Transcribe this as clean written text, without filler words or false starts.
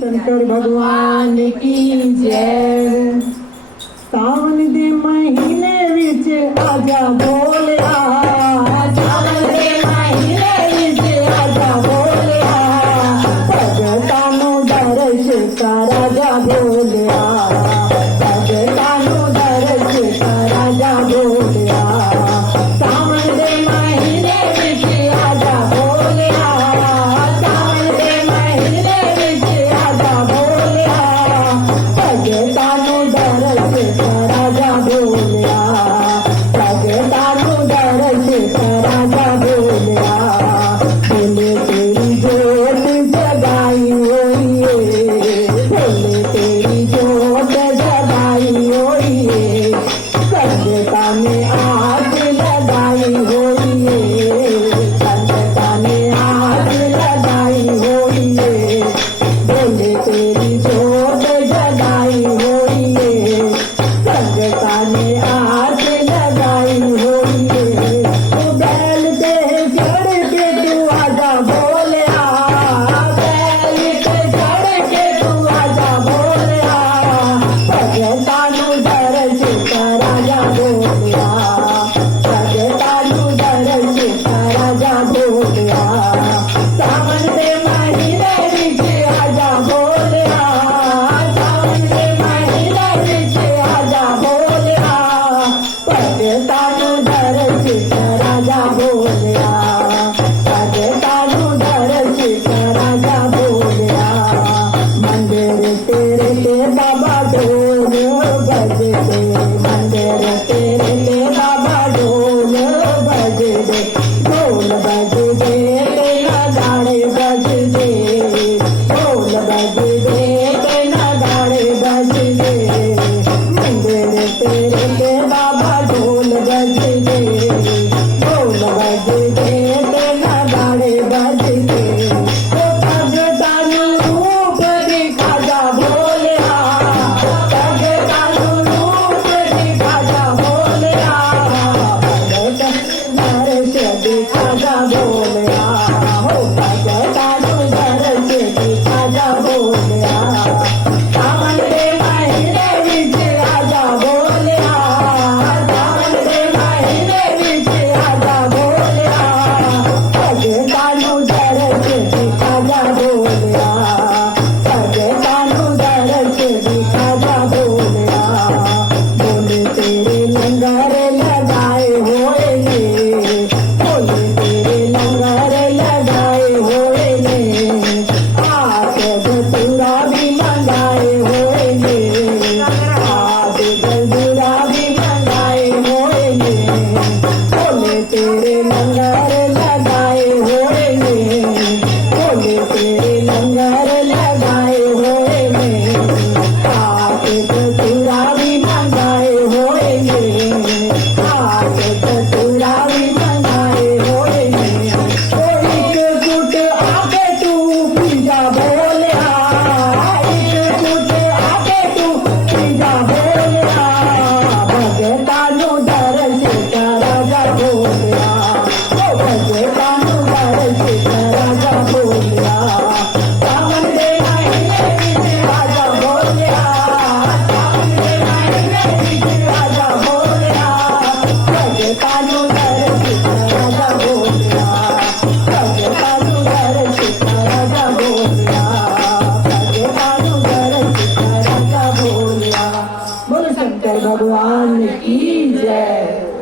शंकर भगवान की जय। सावन दे महीने विच आजा बोलिया, सावन दे महीने विच आजा बोलिया, भगतां नूं दर्श कर आजा बोलिया, भगतां नूं दर्श कर आजा बोलिया। सावन दे महीने विच आजा बोलिया, सावन दे महीने विच आजा बोलिया, भगतां नूं दर्श कर आजा बोलिया, भगतां नूं दर्श कर आजा बोलिया। बोले तेरी जोत जगाई होई है, बोले तेरी जोत जगाई होई है, संगतां ने आग लगाई होई है, संगतां ने आग लगाई होई है। बोले तेरी जोत जगाई होई है, संगतां ने आग लगाई होई है। तू बैल पे चढ़ के तू आजा बोलिया, बैल पे चढ़ के तू आजा बोलिया, भगतां नूं दर्श कर आजा बोलिया, भगतां नूं दर्श कर आजा बोलिया। सावन दे महीने विच आजा बोलिया, सावन दे महीने विच आजा बोलिया, भगतां नूं दर्श कर आजा बोलिया, भगतां नूं दर्श कर आजा बोलिया। मंदिर तेरे ते बाबा ढोल बजदे, मंदिर तेरे ते बाबा ढोल बजदे, ढोल बजदे ते नगाड़े बजदे, ढोल बजदे ते नगाड़े बजदे। मंदिर तेरे ते बाबा ढोल बजदे, ढोल बजदे ते नगाड़े बजदे। ओ भगतां नूं रूप दिखा जा बोलिया, भगतां नूं रूप दिखा जा बोलिया, भगतां दर्श दिखा जा बोलिया, हो भगतां नूं दर्श दिखा जा बोलिया। सावन दे महीने विच आजा बोलिया, सावन दे महीने विच आजा बोलिया, भगतां नूं दर्श दिखा जा बोलिया, भगतां नूं दर्श दिखा जा बोलिया। बोले तेरे लंगर लगाए होए ने, बोले तेरे लंगर लगाए होए ने, आस गजरा भी मंगाए होए ने, आस गजरा भी मंगाए होए ने। बोले तेरे लंगर लगाए होए ने, बोले तेरे लंगर लगाए होए ने, आस गजरा भी मंगाए होए ने, आस गजरा भी मंगाए होए ने। ओ एक गुट आके तू पी जा बोलिया, एक गुट आके तू पी जा बोलिया, भगतां नूं दर्श कर आजा बोलिया, ओ भगतां नूं दर्श कर आजा बोलिया। सावन दे महीने विच आजा बोलिया, सावन दे महीने विच आजा बोलिया, भगतां नूं दर्श कर आजा बोलिया, भगतां नूं दर्श कर आजा बोलिया, भगतां नूं दर्श कर आजा बोलिया। बोलो शंकर भगवान की जय।